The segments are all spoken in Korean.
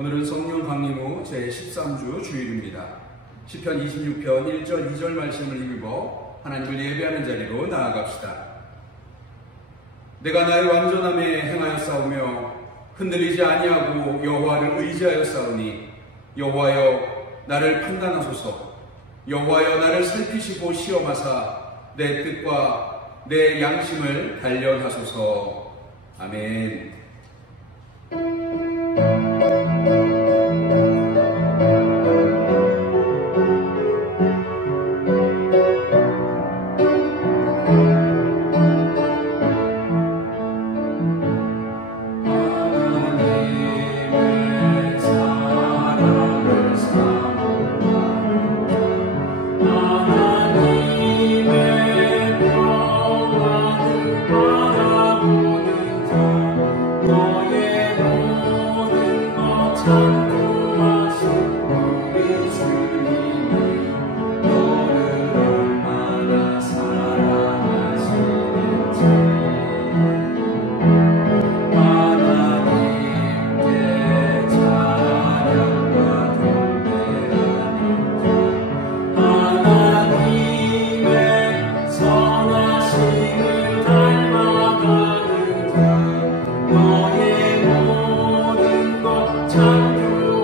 오늘은 성령 강림 후 제13주 주일입니다. 시편 26편 1절 2절 말씀을 힘입어 하나님을 예배하는 자리로 나아갑시다. 내가 나의 완전함에 행하여 싸우며 흔들리지 아니하고 여호와를 의지하여 싸우니 여호와여 나를 판단하소서. 여호와여 나를 살피시고 시험하사 내 뜻과 내 양심을 단련하소서. 아멘. 너의 모든 것 참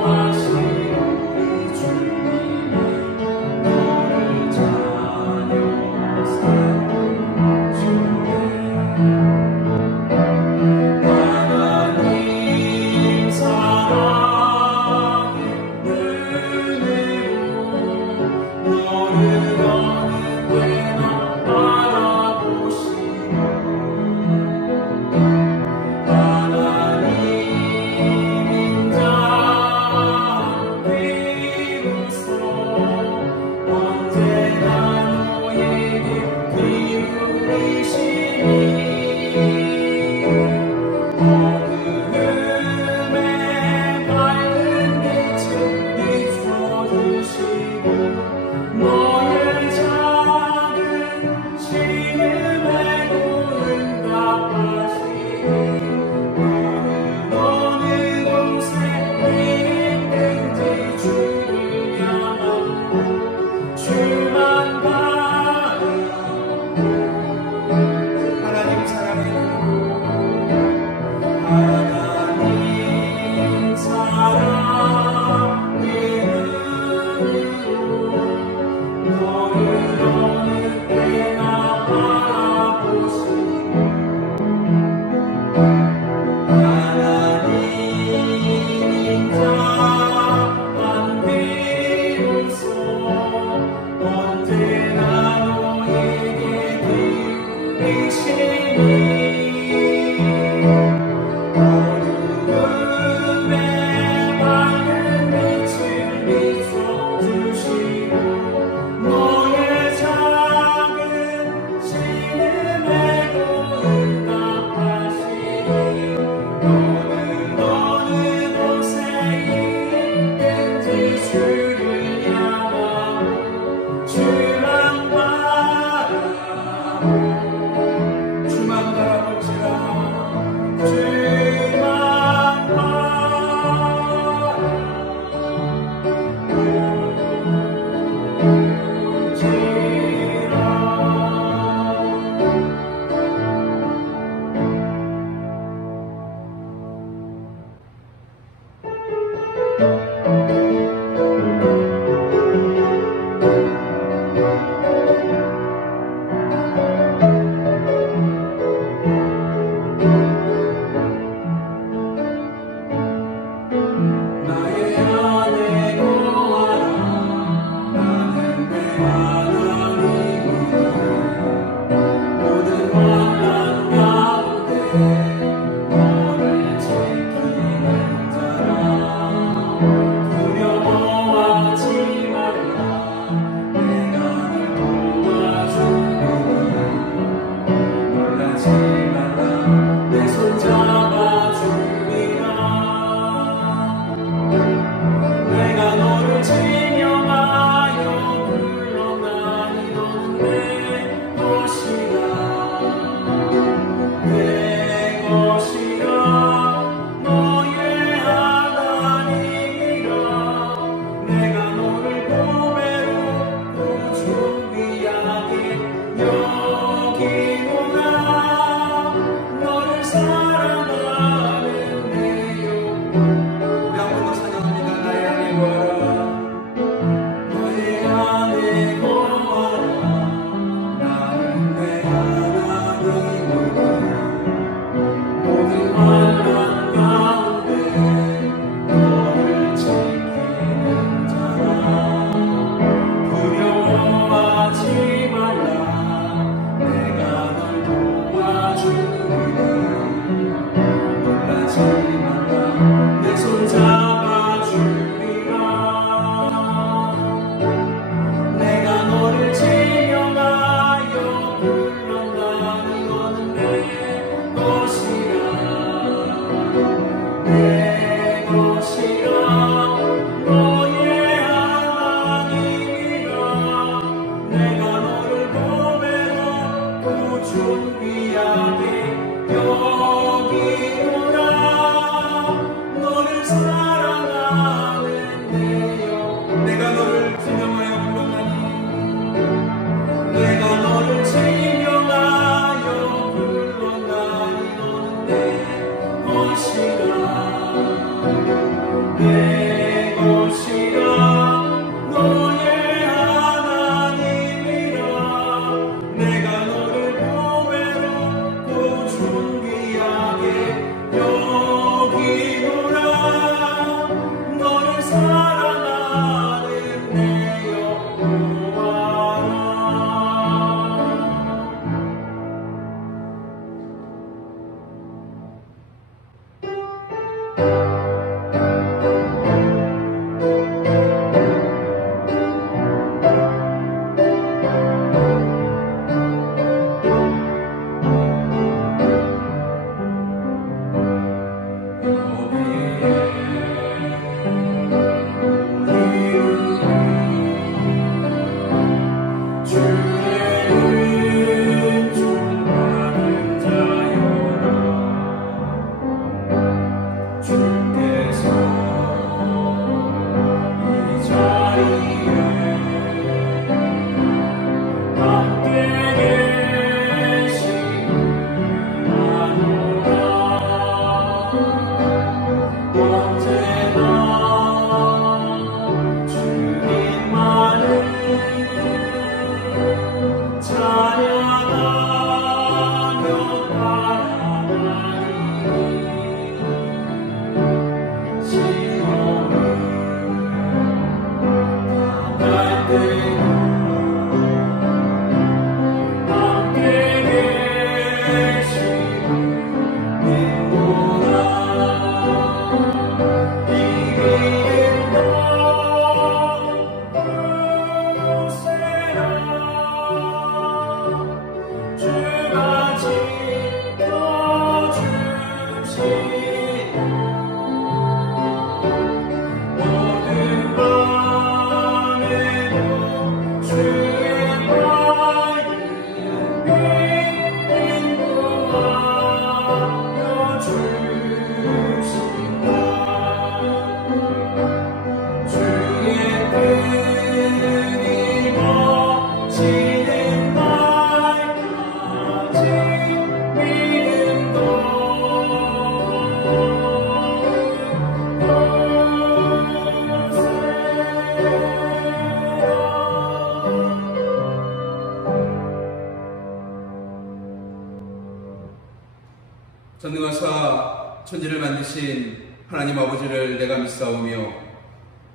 전능하사 천지를 만드신 하나님 아버지를 내가 믿사오며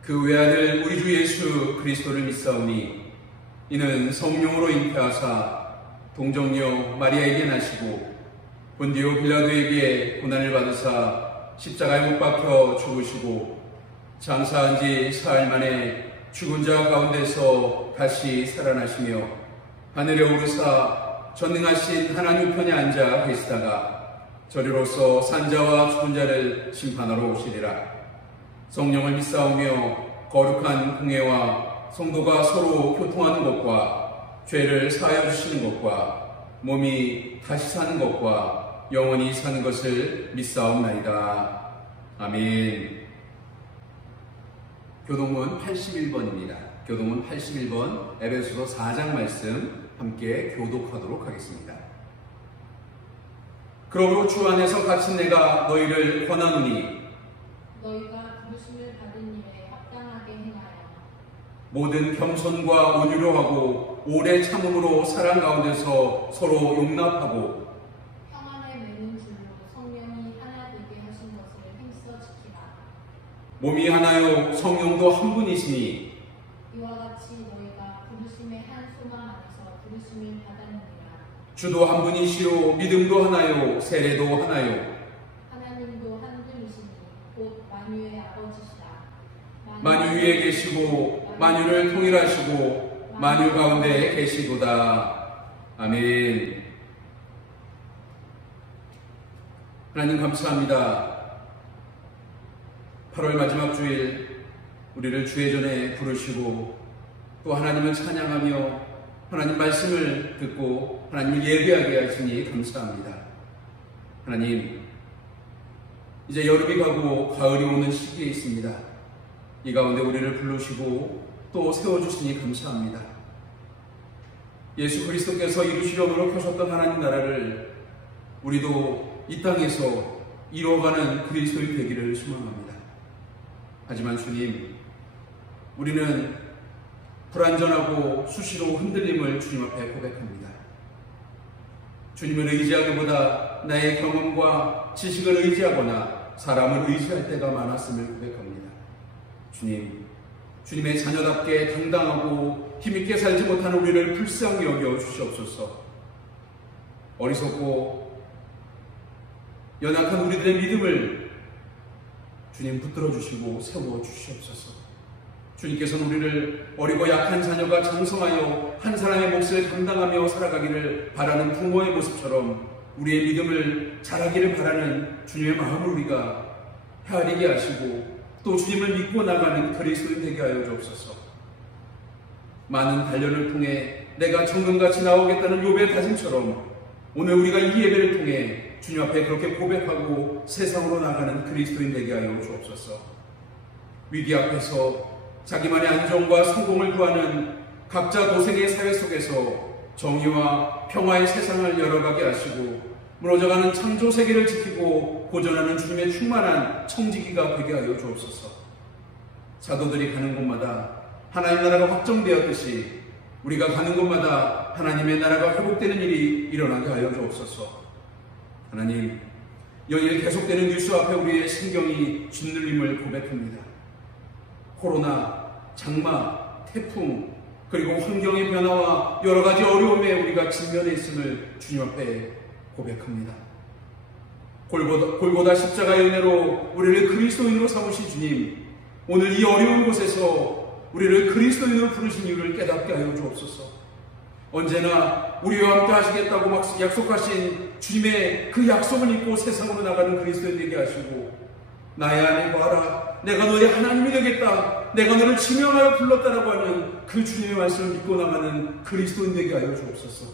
그 외아들 우리 주 예수 그리스도를 믿사오니 이는 성령으로 잉태하사 동정녀 마리아에게 나시고 본디오 빌라도에게 고난을 받으사 십자가에 못 박혀 죽으시고 장사한 지 사흘 만에 죽은 자 가운데서 다시 살아나시며 하늘에 오르사 전능하신 하나님 편에 앉아 계시다가 저리로서 산자와 죽은 자를 심판하러 오시리라. 성령을 믿사오며 거룩한 공회와 성도가 서로 교통하는 것과 죄를 사하여 주시는 것과 몸이 다시 사는 것과 영원히 사는 것을 믿사옵나이다. 아멘. 교동문 81번입니다. 교동문 81번 에베소서 4장 말씀 함께 교독하도록 하겠습니다. 그러므로 주 안에서 갇힌 내가 너희를 권하노니 너희가 부르심을 받은 일에 합당하게 행하여 모든 겸손과 온유로 하고 오래 참음으로 사랑 가운데서 서로 용납하고 평안을 맺는 줄로 성령이 하나 되게 하신 것을 힘써 지키라. 몸이 하나요 성령도 한 분이시니 이와 같이 너희가 부르심의 한 소망 안에서 부르심을 받았느니라. 주도 한 분이시요 믿음도 하나요 세례도 하나요 하나님도 한 분이시니 곧 만유의 아버지시라. 만유 위에 계시고 만유를 통일하시고 만유 가운데 계시도다. 아멘. 하나님 감사합니다. 8월 마지막 주일 우리를 주의 전에 부르시고 또 하나님을 찬양하며 하나님 말씀을 듣고 하나님을 예배하게 하시니 감사합니다. 하나님, 이제 여름이 가고 가을이 오는 시기에 있습니다. 이 가운데 우리를 부르시고 또 세워주시니 감사합니다. 예수 그리스도께서 이루시려 노력하셨던 하나님 나라를 우리도 이 땅에서 이루어가는 그리스도의 되기를 소망합니다. 하지만 주님, 우리는 불완전하고 수시로 흔들림을 주님 앞에 고백합니다. 주님을 의지하기보다 나의 경험과 지식을 의지하거나 사람을 의지할 때가 많았음을 고백합니다. 주님, 주님의 자녀답게 당당하고 힘있게 살지 못하는 우리를 불쌍히 여겨 주시옵소서. 어리석고 연약한 우리들의 믿음을 주님 붙들어 주시고 세워 주시옵소서. 주님께서는 우리를 어리고 약한 자녀가 장성하여 한 사람의 몫을 감당하며 살아가기를 바라는 부모의 모습처럼 우리의 믿음을 자라기를 바라는 주님의 마음을 우리가 헤아리게 하시고 또 주님을 믿고 나가는 그리스도인 되게 하여 주옵소서. 많은 단련을 통해 내가 정금같이 나오겠다는 욥의 다짐처럼 오늘 우리가 이 예배를 통해 주님 앞에 그렇게 고백하고 세상으로 나가는 그리스도인 되게 하여 주옵소서. 위기 앞에서 자기만의 안정과 성공을 구하는 각자 고생의 사회 속에서 정의와 평화의 세상을 열어가게 하시고 무너져가는 창조 세계를 지키고 보존하는 주님의 충만한 청지기가 되게 하여 주옵소서. 사도들이 가는 곳마다 하나님 나라가 확정되었듯이 우리가 가는 곳마다 하나님의 나라가 회복되는 일이 일어나게 하여 주옵소서. 하나님, 연일 계속되는 뉴스 앞에 우리의 신경이 짓눌림을 고백합니다. 코로나, 장마, 태풍, 그리고 환경의 변화와 여러 가지 어려움에 우리가 직면해 있음을 주님 앞에 고백합니다. 골고다 십자가의 은혜로 우리를 그리스도인으로 삼으신 주님, 오늘 이 어려운 곳에서 우리를 그리스도인으로 부르신 이유를 깨닫게 하여 주옵소서. 언제나 우리와 함께 하시겠다고 약속하신 주님의 그 약속을 잊고 세상으로 나가는 그리스도인 되게 하시고, 나의 안에 거하라, 내가 너의 하나님이 되겠다, 내가 너를 지명하여 불렀다라고 하는 그 주님의 말씀을 믿고 나가는 그리스도인 되게 하여 주옵소서.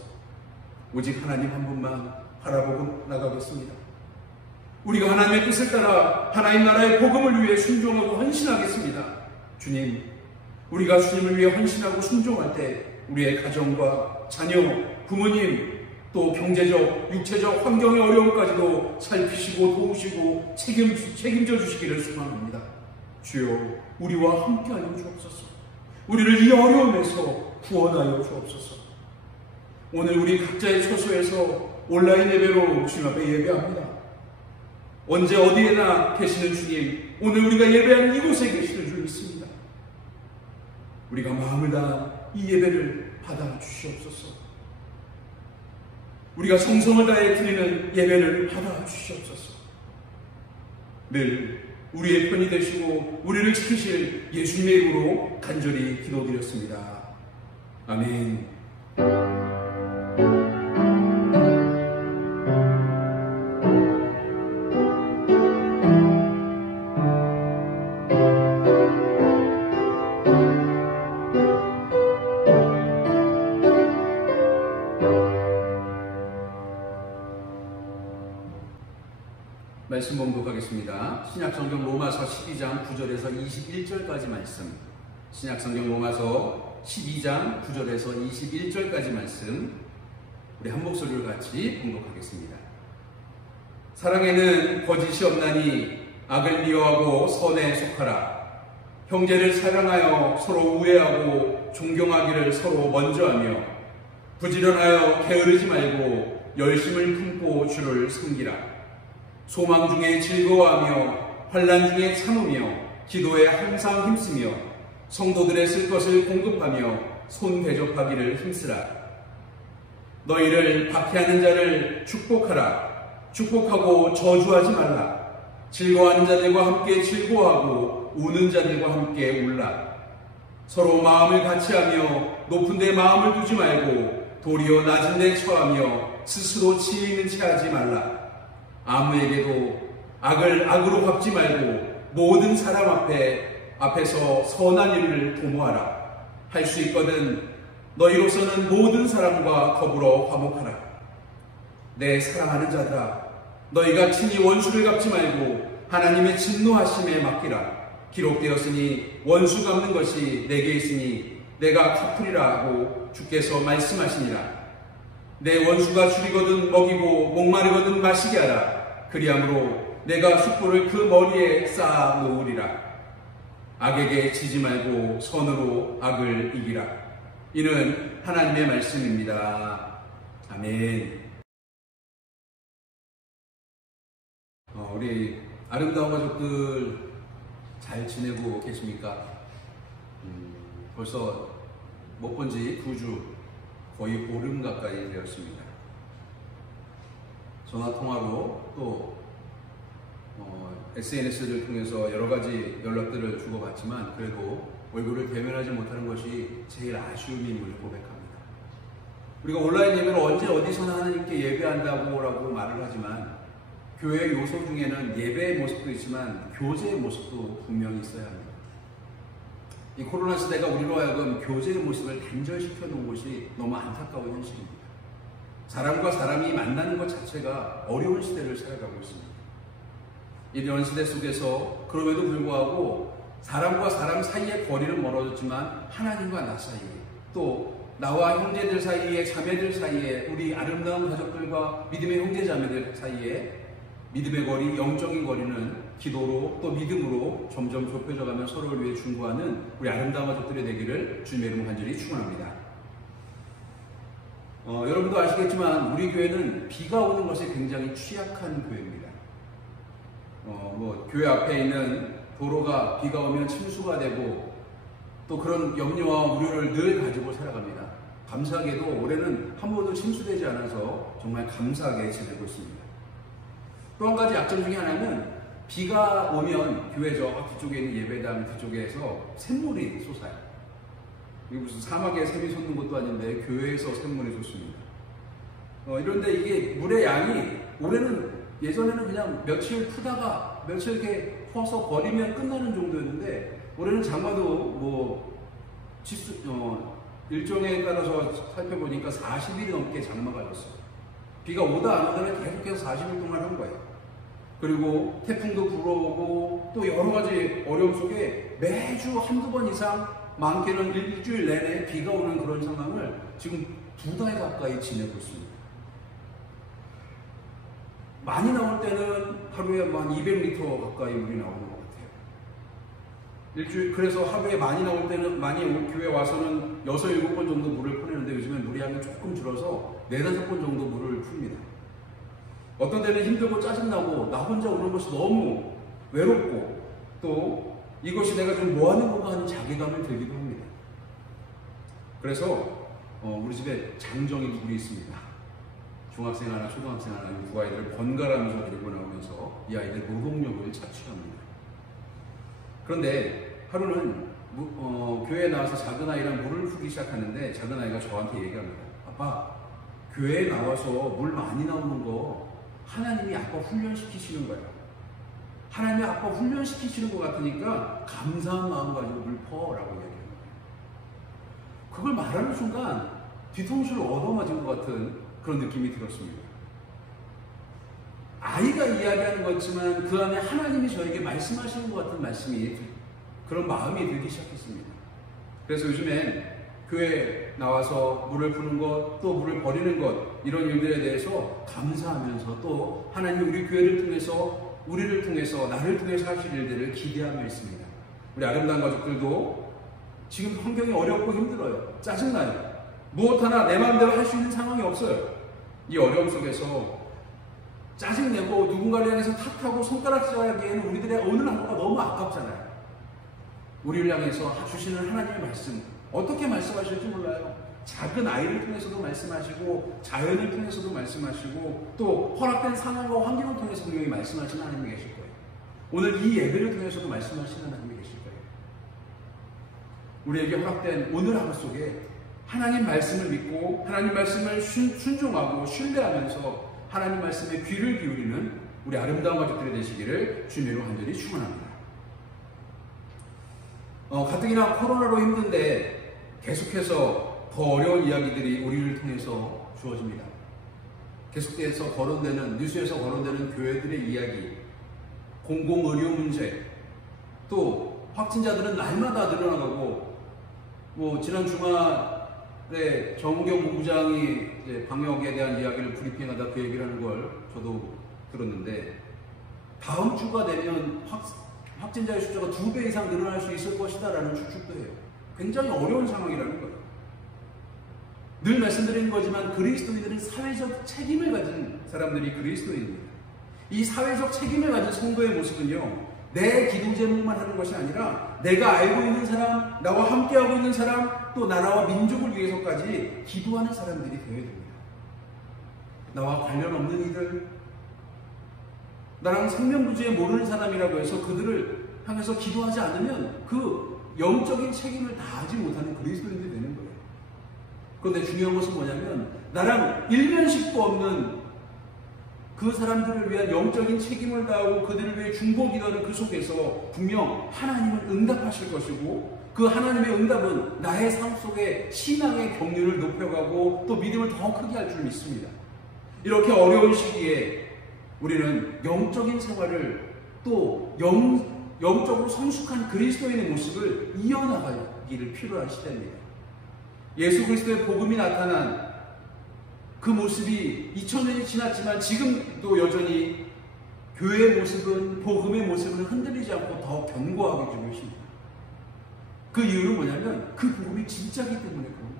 오직 하나님 한 분만 바라보고 나가겠습니다. 우리가 하나님의 뜻을 따라 하나님 나라의 복음을 위해 순종하고 헌신하겠습니다. 주님, 우리가 주님을 위해 헌신하고 순종할 때 우리의 가정과 자녀, 부모님, 또 경제적, 육체적 환경의 어려움까지도 살피시고 도우시고 책임져 주시기를 소망합니다. 주여, 우리와 함께하여 주옵소서. 우리를 이 어려움에서 구원하여 주옵소서. 오늘 우리 각자의 처소에서 온라인 예배로 주님 앞에 예배합니다. 언제 어디에나 계시는 주님, 오늘 우리가 예배하는 이곳에 계시는 줄 믿습니다. 우리가 마음을 다한 이 예배를 받아 주시옵소서. 우리가 정성을 다해 드리는 예배를 받아 주시옵소서. 늘 우리의 편이 되시고 우리를 지키실 예수님의 이름으로 간절히 기도드렸습니다. 아멘. 말씀 봉독하겠습니다. 신약성경 로마서 12장 9절에서 21절까지 말씀, 신약성경 로마서 12장 9절에서 21절까지 말씀, 우리 한 목소리로 같이 봉독하겠습니다. 사랑에는 거짓이 없나니 악을 미워하고 선에 속하라. 형제를 사랑하여 서로 우애하고 존경하기를 서로 먼저 하며 부지런하여 게으르지 말고 열심을 품고 주를 섬기라. 소망 중에 즐거워하며 환난 중에 참으며 기도에 항상 힘쓰며 성도들의 쓸 것을 공급하며 손 대접하기를 힘쓰라. 너희를 박해하는 자를 축복하라. 축복하고 저주하지 말라. 즐거워하는 자들과 함께 즐거워하고 우는 자들과 함께 울라. 서로 마음을 같이하며 높은 데 마음을 두지 말고 도리어 낮은 데 처하며 스스로 지혜 있는 채 하지 말라. 아무에게도 악을 악으로 갚지 말고 모든 사람 앞에서 선한 일을 도모하라. 할 수 있거든 너희로서는 모든 사람과 더불어 화목하라. 내 사랑하는 자들아, 너희가 친히 원수를 갚지 말고 하나님의 진노하심에 맡기라. 기록되었으니 원수 갚는 것이 내게 있으니 내가 갚으리라 하고 주께서 말씀하시니라. 내 원수가 줄이거든 먹이고 목마르거든 마시게 하라. 그리함으로 내가 숯불을 그 머리에 쌓아 놓으리라. 악에게 지지 말고 선으로 악을 이기라. 이는 하나님의 말씀입니다. 아멘. 우리 아름다운 가족들 잘 지내고 계십니까? 벌써 못 본 지 9주, 거의 보름 가까이 되었습니다. 전화통화로 또 SNS를 통해서 여러 가지 연락들을 주고받지만 그래도 얼굴을 대면하지 못하는 것이 제일 아쉬움임을 고백합니다. 우리가 온라인 예배를 언제 어디서나 하나님께 예배한다고 라고 말을 하지만 교회의 요소 중에는 예배의 모습도 있지만 교제의 모습도 분명히 있어야 합니다. 이 코로나 시대가 우리로 하여금 교제의 모습을 단절시켜 놓은 것이 너무 안타까운 현실입니다. 사람과 사람이 만나는 것 자체가 어려운 시대를 살아가고 있습니다. 이런 시대 속에서 그럼에도 불구하고 사람과 사람 사이의 거리는 멀어졌지만 하나님과 나 사이에, 또 나와 형제들 사이에, 자매들 사이에, 우리 아름다운 가족들과 믿음의 형제 자매들 사이에 믿음의 거리, 영적인 거리는 기도로 또 믿음으로 점점 좁혀져가며 서로를 위해 중보하는 우리 아름다운 가족들이 되기를 주님의 이름으로 간절히 축원합니다. 여러분도 아시겠지만 우리 교회는 비가 오는 것에 굉장히 취약한 교회입니다. 교회 앞에 있는 도로가 비가 오면 침수가 되고 또 그런 염려와 우려를 늘 가지고 살아갑니다. 감사하게도 올해는 한 번도 침수되지 않아서 정말 감사하게 지내고 있습니다. 또 한 가지 약점 중에 하나는 비가 오면 교회 저 뒤쪽에 있는 예배당 뒤쪽에서 샘물이 솟아요. 이게 무슨 사막에 샘이 솟는 것도 아닌데 교회에서 샘물이 솟습니다. 이런데 이게 물의 양이 올해는, 예전에는 그냥 며칠 푸다가 며칠 이렇게 퍼서 버리면 끝나는 정도였는데 올해는 장마도 일정에 따라서 살펴보니까 40일이 넘게 장마가 졌어요. 비가 오다 안 오다는 계속해서 40일 동안 한 거예요. 그리고 태풍도 불어오고 또 여러 가지 어려움 속에 매주 한두 번 이상, 많게는 일주일 내내 비가 오는 그런 상황을 지금 2달 가까이 지내고 있습니다. 많이 나올 때는 하루에 한 200리터 가까이 물이 나오는 것 같아요. 그래서 하루에 많이 나올 때는, 많이 교회 와서는 6, 7번 정도 물을 퍼내는데 요즘엔 물의 양이 조금 줄어서 4, 5번 정도 물을 풉니다. 어떤 때는 힘들고 짜증나고 나 혼자 오는 것이 너무 외롭고 또 이것이 내가 좀 뭐하는 건가 하는 자괴감을 들기도 합니다. 그래서 우리 집에 장정이 둘이 있습니다. 중학생 하나, 초등학생 하나, 이 두 아이들을 번갈아가면서 데리고 나오면서 이 아이들 노동력을 자취합니다. 그런데 하루는 교회에 나와서 작은 아이랑 물을 푸기 시작하는데 작은 아이가 저한테 얘기합니다. 아빠, 교회에 나와서 물 많이 나오는 거 하나님이 아빠 훈련시키시는 거예요. 하나님이 아빠 훈련시키시는 것 같으니까 감사한 마음 가지고 물 퍼라고 얘기합니다. 그걸 말하는 순간 뒤통수를 얻어맞은 것 같은 그런 느낌이 들었습니다. 아이가 이야기하는 거지만 그 안에 하나님이 저에게 말씀하시는 것 같은 말씀이, 그런 마음이 들기 시작했습니다. 그래서 요즘엔 교회에 나와서 물을 푸는 것, 또 물을 버리는 것, 이런 일들에 대해서 감사하면서 또 하나님 우리 교회를 통해서, 우리를 통해서, 나를 통해서 하실 일들을 기대하며 있습니다. 우리 아름다운 가족들도 지금 환경이 어렵고 힘들어요. 짜증나요. 무엇 하나 내 마음대로 할 수 있는 상황이 없어요. 이 어려움 속에서 짜증내고 누군가를 향해서 탓하고 손가락질하기에는 우리들의 오늘 하루가 너무 아깝잖아요. 우리를 향해서 주시는 하나님의 말씀, 어떻게 말씀하실지 몰라요. 작은 아이를 통해서도 말씀하시고 자연을 통해서도 말씀하시고 또 허락된 상황과 환경을 통해서 분명히 말씀하시는 하나님이 계실 거예요. 오늘 이 예배를 통해서도 말씀하시는 하나님이 계실 거예요. 우리에게 허락된 오늘 하루 속에 하나님 말씀을 믿고 하나님 말씀을 순종하고 신뢰하면서 하나님 말씀에 귀를 기울이는 우리 아름다운 가족들이 되시기를 주님으로 간절히 축원합니다. 가뜩이나 코로나로 힘든데 계속해서 더 어려운 이야기들이 우리를 통해서 주어집니다. 계속해서 거론되는, 뉴스에서 거론되는 교회들의 이야기, 공공의료 문제, 또 확진자들은 날마다 늘어나가고, 지난 주말에 정우경 본부장이 이제 방역에 대한 이야기를 브리핑하다 그 얘기를 하는 걸 저도 들었는데, 다음 주가 되면 확진자의 숫자가 2배 이상 늘어날 수 있을 것이다 라는 추측도 해요. 굉장히 어려운 상황이라는 거예요. 늘 말씀드리는 거지만 그리스도인들은 사회적 책임을 가진 사람들이 그리스도인입니다. 이 사회적 책임을 가진 성도의 모습은요, 내 기도 제목만 하는 것이 아니라 내가 알고 있는 사람, 나와 함께하고 있는 사람, 또 나라와 민족을 위해서까지 기도하는 사람들이 되어야 됩니다. 나와 관련 없는 이들, 나랑 생명구주에 모르는 사람이라고 해서 그들을 향해서 기도하지 않으면 그 영적인 책임을 다하지 못하는 그리스도인들이 되는 거예요. 그런데 중요한 것은 뭐냐면 나랑 일면식도 없는 그 사람들을 위한 영적인 책임을 다하고 그들을 위해 중보기도하는 그 속에서 분명 하나님은 응답하실 것이고, 그 하나님의 응답은 나의 삶 속에 신앙의 경륜을 높여가고 또 믿음을 더 크게 할 줄 믿습니다. 이렇게 어려운 시기에 우리는 영적인 생활을 또 영적으로 성숙한 그리스도인의 모습을 이어나가기를 필요한 시대입니다. 예수 그리스도의 복음이 나타난 그 모습이 2000년이 지났지만 지금도 여전히 교회의 모습은, 복음의 모습은 흔들리지 않고 더 견고하게 주고 있습니다. 그 이유는 뭐냐면 그 복음이 진짜이기 때문에 그런 거예요.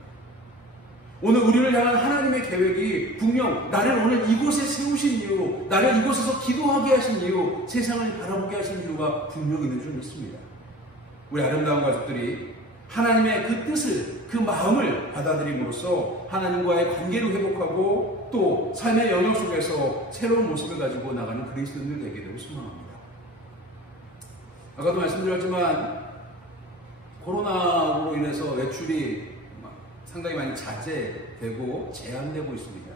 오늘 우리를 향한 하나님의 계획이 분명 나를 오늘 이곳에 세우신 이유, 나를 이곳에서 기도하게 하신 이유, 세상을 바라보게 하신 이유가 분명히 있는 줄 믿습니다. 우리 아름다운 가족들이 하나님의 그 뜻을, 그 마음을 받아들임으로써 하나님과의 관계를 회복하고 또 삶의 영역 속에서 새로운 모습을 가지고 나가는 그리스도인들 되기를 소망합니다. 아까도 말씀드렸지만 코로나로 인해서 외출이 상당히 많이 자제되고 제한되고 있습니다.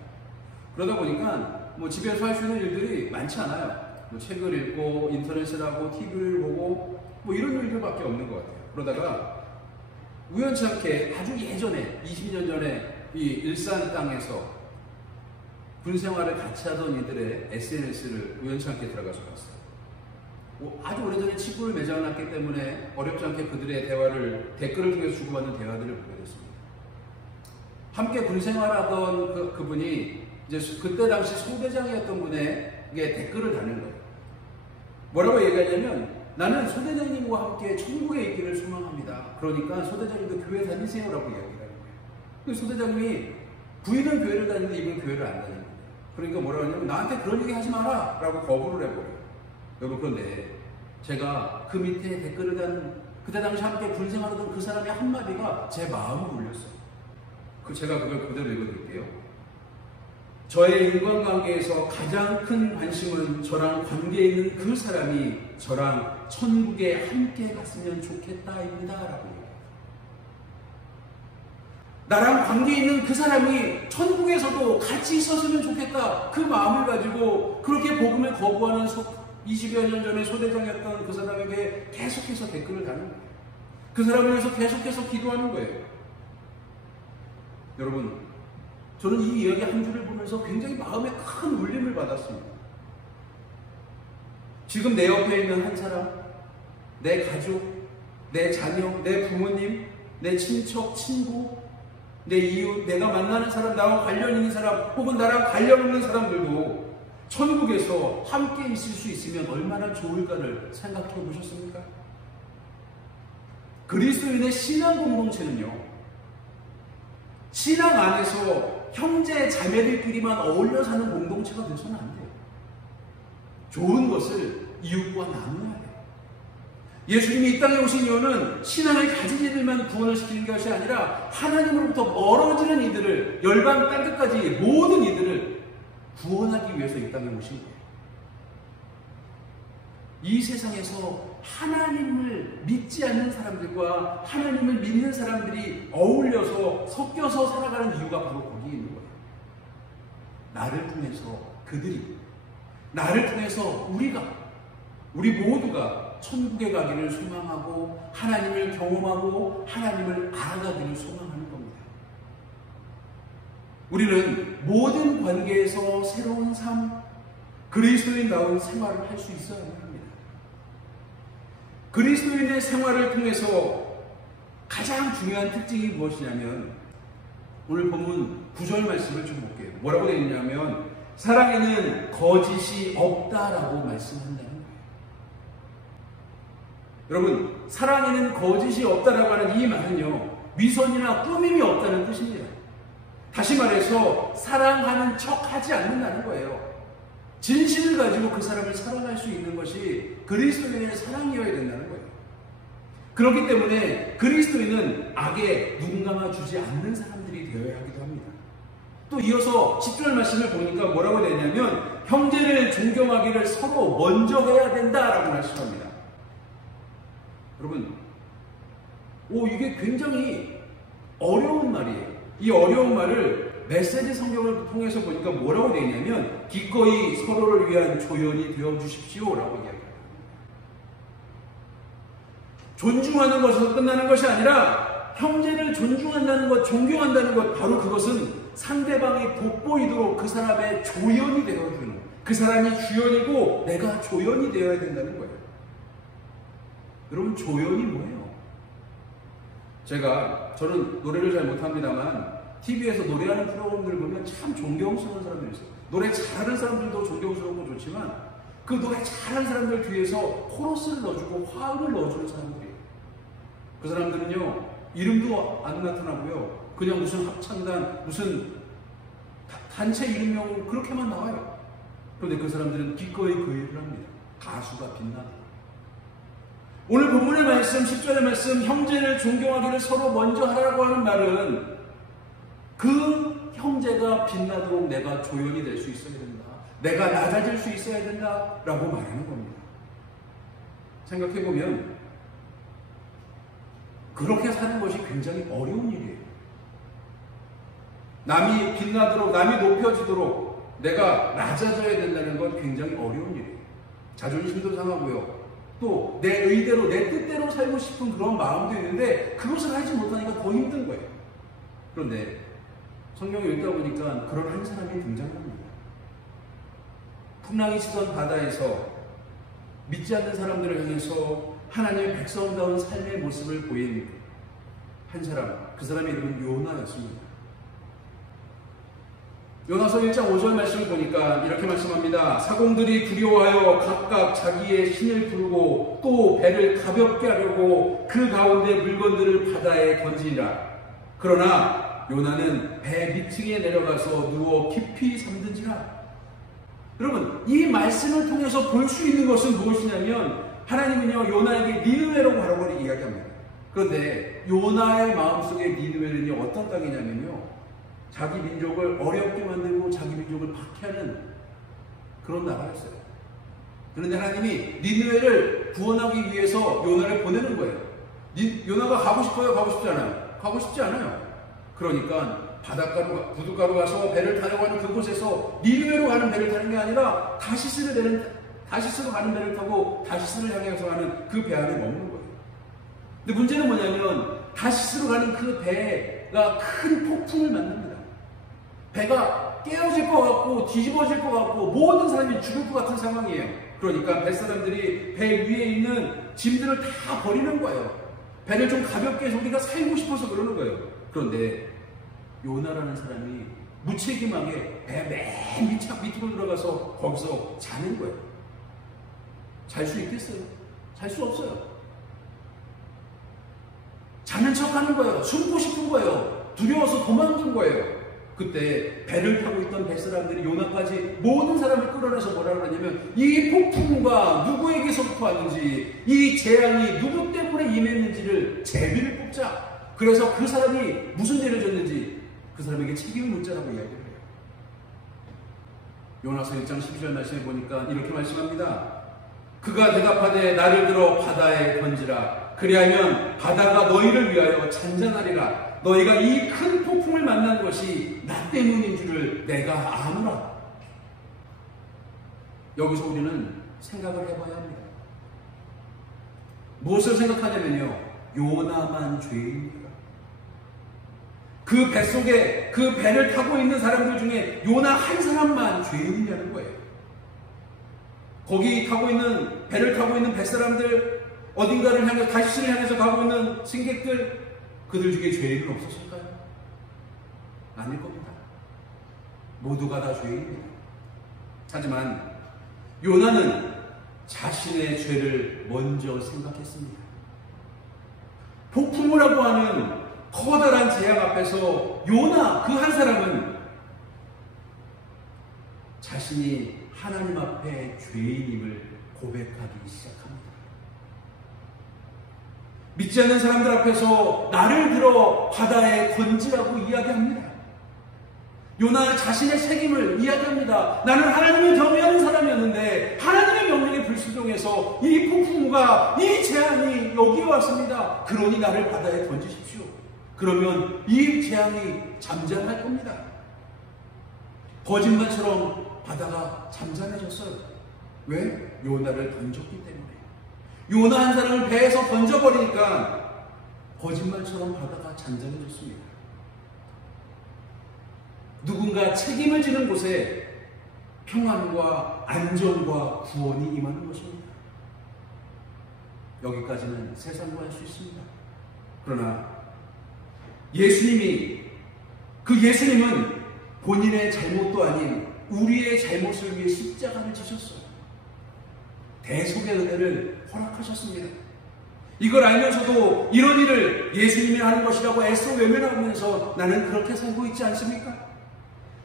그러다 보니까 집에서 할 수 있는 일들이 많지 않아요. 책을 읽고 인터넷을 하고 TV를 보고 이런 일들밖에 없는 것 같아요. 그러다가 우연치 않게 아주 예전에 20년 전에 이 일산 땅에서 군 생활을 같이 하던 이들의 SNS를 우연치 않게 들어가서 봤어요. 아주 오래전에 친구를 맺어놨기 때문에 어렵지 않게 그들의 대화를, 댓글을 통해서 주고받는 대화들을 보게 됐습니다. 함께 군 생활하던 그분이 이제 그때 당시 소대장이었던 분에게 댓글을 다는 거예요. 뭐라고 얘기하냐면, 나는 소대장님과 함께 천국에 있기를 소망합니다. 그러니까 소대장님도 교회 다니세요라고 이야기를 하는 거예요. 그 소대장님이 부인은 교회를 다니는데 이분은 교회를 안 다니는 거예요. 그러니까 뭐라고 하냐면, 나한테 그런 얘기 하지 마라 라고 거부를 해버려요. 여러분, 그런데 제가 그 밑에 댓글을 단 그때 당시 함께 군 생활하던 그 사람의 한마디가 제 마음을 울렸어요. 제가 그걸 그대로 읽어드릴게요. 저의 인간관계에서 가장 큰 관심은 저랑 관계에 있는 그 사람이 저랑 천국에 함께 갔으면 좋겠다입니다. 라고 얘기해요. 나랑 관계에 있는 그 사람이 천국에서도 같이 있었으면 좋겠다. 그 마음을 가지고 그렇게 복음을 거부하는 20여 년 전에 소대장이었던 그 사람에게 계속해서 댓글을 다는 거예요. 그 사람을 위해서 계속해서 기도하는 거예요. 여러분, 저는 이 이야기 한 줄을 보면서 굉장히 마음에 큰 울림을 받았습니다. 지금 내 옆에 있는 한 사람, 내 가족, 내 자녀, 내 부모님, 내 친척, 친구, 내 이웃, 내가 만나는 사람, 나와 관련 있는 사람, 혹은 나랑 관련 없는 사람들도 천국에서 함께 있을 수 있으면 얼마나 좋을까를 생각해 보셨습니까? 그리스도인의 신앙 공동체는요, 신앙 안에서 형제 자매들끼리만 어울려 사는 공동체가 돼서는 안 돼요. 좋은 것을 이웃과 나눠야 돼요. 예수님이 이 땅에 오신 이유는 신앙을 가진 이들만 구원을 시키는 것이 아니라 하나님으로부터 멀어지는 이들을, 열방 땅끝까지 모든 이들을 구원하기 위해서 이 땅에 오신 거예요. 이 세상에서 하나님을 믿지 않는 사람들과 하나님을 믿는 사람들이 어울려서 섞여서 살아가는 이유가 바로 거기에 있는 거예요. 나를 통해서 그들이, 나를 통해서 우리 모두가 천국에 가기를 소망하고 하나님을 경험하고 하나님을 알아가기를 소망하는 겁니다. 우리는 모든 관계에서 새로운 삶, 그리스도인다운 생활을 할 수 있어야 합니다. 그리스도인의 생활을 통해서 가장 중요한 특징이 무엇이냐면, 오늘 본문 9절 말씀을 좀 볼게요. 뭐라고 되어 있냐면, 사랑에는 거짓이 없다라고 말씀한다는 거예요. 여러분, 사랑에는 거짓이 없다라고 하는 이 말은요, 위선이나 꾸밈이 없다는 뜻입니다. 다시 말해서 사랑하는 척 하지 않는다는 거예요. 진실을 가지고 그 사람을 사랑할 수 있는 것이 그리스도인의 사랑이어야 된다는 거예요. 그렇기 때문에 그리스도인은 악에 눈 감아주지 않는 사람들이 되어야 하기도 합니다. 또 이어서 10절 말씀을 보니까 뭐라고 되냐면, 형제를 존경하기를 서로 먼저 해야 된다라고 말씀합니다. 여러분, 이게 굉장히 어려운 말이에요. 이 어려운 말을 메시지 성경을 통해서 보니까 뭐라고 되어 있냐면, 기꺼이 서로를 위한 조연이 되어 주십시오 라고 이야기합니다. 존중하는 것에서 끝나는 것이 아니라 형제를 존중한다는 것, 존경한다는 것, 바로 그것은 상대방이 돋보이도록 그 사람의 조연이 되어주는, 그 사람이 주연이고 내가 조연이 되어야 된다는 거예요. 여러분, 조연이 뭐예요? 저는 노래를 잘 못합니다만 TV에서 노래하는 프로그램들을 보면 참 존경스러운 사람들이 있어요. 노래 잘하는 사람들도 존경스럽고 좋지만 그 노래 잘하는 사람들 뒤에서 코러스를 넣어주고 화음을 넣어주는 사람들이에요. 그 사람들은요, 이름도 안 나타나고요, 그냥 무슨 합창단, 무슨 단체 이름명 그렇게만 나와요. 그런데 그 사람들은 기꺼이 그 일을 합니다. 가수가 빛나다. 오늘 본문의 말씀, 10절의 말씀, 형제를 존경하기를 서로 먼저 하라고 하는 말은 그 형제가 빛나도록 내가 조연이 될 수 있어야 된다, 내가 낮아질 수 있어야 된다 라고 말하는 겁니다. 생각해보면 그렇게 사는 것이 굉장히 어려운 일이에요. 남이 빛나도록, 남이 높여지도록 내가 낮아져야 된다는 건 굉장히 어려운 일이에요. 자존심도 상하고요, 또 내 의대로, 내 뜻대로 살고 싶은 그런 마음도 있는데 그것을 하지 못하니까 더 힘든 거예요. 그런데 성경을 읽다 보니까 그런 한 사람이 등장합니다. 풍랑이 치던 바다에서 믿지 않는 사람들을 향해서 하나님의 백성다운 삶의 모습을 보인 한 사람, 그 사람의 이름은 요나였습니다. 요나서 1장 5절 말씀을 보니까 이렇게 말씀합니다. 사공들이 두려워하여 각각 자기의 신을 부르고 또 배를 가볍게 하려고 그 가운데 물건들을 바다에 던지니라. 그러나 요나는 배 밑층에 내려가서 누워 깊이 잠든지라. 여러분, 이 말씀을 통해서 볼 수 있는 것은 무엇이냐면 하나님은요, 요나에게 니느웨로 가라고 이야기합니다. 그런데 요나의 마음속에 니느웨는요, 어떤 땅이냐면요, 자기 민족을 어렵게 만들고 자기 민족을 박해하는 그런 나라였어요. 그런데 하나님이 니느웨를 구원하기 위해서 요나를 보내는 거예요. 요나가 가고 싶어요? 가고 싶지 않아요? 가고 싶지 않아요. 그러니까 바닷가로, 부둣가로 가서 배를 타려고 하는 그곳에서 니느웨로 가는 배를 타는 게 아니라 다시스로 가는 배를 타고 다시스를 향해서 가는 그 배 안에 머무는 거예요. 근데 문제는 뭐냐면 다시스로 가는 그 배가 큰 폭풍을 만납니다. 배가 깨어질 것 같고 뒤집어질 것 같고 모든 사람이 죽을 것 같은 상황이에요. 그러니까 뱃사람들이 배 위에 있는 짐들을 다 버리는 거예요. 배를 좀 가볍게 해서 우리가 살고 싶어서 그러는 거예요. 그런데 요나라는 사람이 무책임하게 배 맨 밑으로 들어가서 거기서 자는 거예요. 잘 수 있겠어요? 잘 수 없어요. 자는 척 하는 거예요. 숨고 싶은 거예요. 두려워서 도망친 거예요. 그때 배를 타고 있던 뱃사람들이 요나까지 모든 사람을 끌어내서 뭐라 그러냐면 이 폭풍과 누구에게서부터 왔는지, 이 재앙이 누구 때문에 임했는지를 제비를 뽑자. 그래서 그 사람이 무슨 죄를 졌는지 그 사람에게 책임을 묻자라고 이야기를 해요. 요나서 1장 12절 말씀에 보니까 이렇게 말씀합니다. 그가 대답하되 나를 들어 바다에 던지라. 그리하면 바다가 너희를 위하여 잔잔하리라. 너희가 이 큰 폭풍을 만난 것이 나 때문인 줄을 내가 아노라. 여기서 우리는 생각을 해봐야 합니다. 무엇을 생각하냐면요, 요나만 죄인입니다. 그 뱃속에 그 배를 타고 있는 사람들 중에 요나 한 사람만 죄인이냐는 거예요. 거기 타고 있는, 배를 타고 있는 뱃사람들, 어딘가를 향해, 다시스를 향해서 가고 있는 승객들, 그들 중에 죄인은 없었을까요? 아닐 겁니다. 모두가 다 죄인입니다. 하지만 요나는 자신의 죄를 먼저 생각했습니다. 폭풍우라고 하는 커다란 재앙 앞에서 요나 그 한 사람은 자신이 하나님 앞에 죄인임을 고백하기 시작합니다. 믿지 않는 사람들 앞에서 나를 들어 바다에 던지라고 이야기합니다. 요나 자신의 책임을 이야기합니다. 나는 하나님을 경외하는 사람이었는데 하나님의 명령에 불순종해서 이 폭풍우가, 이 재앙이 여기에 왔습니다. 그러니 나를 바다에 던지십시오. 그러면 이 재앙이 잠잠할 겁니다. 거짓말처럼 바다가 잠잠해졌어요. 왜? 요나를 던졌기 때문에. 요나 한 사람을 배에서 던져버리니까 거짓말처럼 바다가 잔잔해졌습니다. 누군가 책임을 지는 곳에 평안과 안정과 구원이 임하는 것입니다. 여기까지는 세상도 할 수 있습니다. 그러나 예수님은 본인의 잘못도 아닌 우리의 잘못을 위해 십자가를 지셨어요. 대속의 은혜를 허락하셨습니다. 이걸 알면서도 이런 일을 예수님이 하는 것이라고 애써 외면하면서 나는 그렇게 살고 있지 않습니까?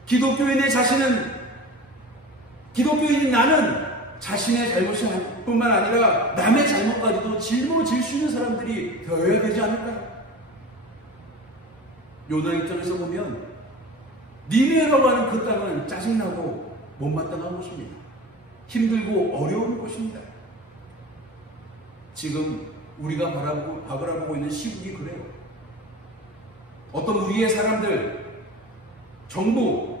기독교인인 나는 자신의 잘못이 뿐만 아니라 남의 잘못까지도 짊어질 수 있는 사람들이 되어야 되지 않을까요? 요나 입장에서 보면 니느웨라고 하는 그 땅은 짜증나고 못마땅한 곳입니다. 힘들고 어려운 곳입니다. 지금 우리가 바라보고 있는 시국이 그래요. 어떤 우리의 사람들, 정부,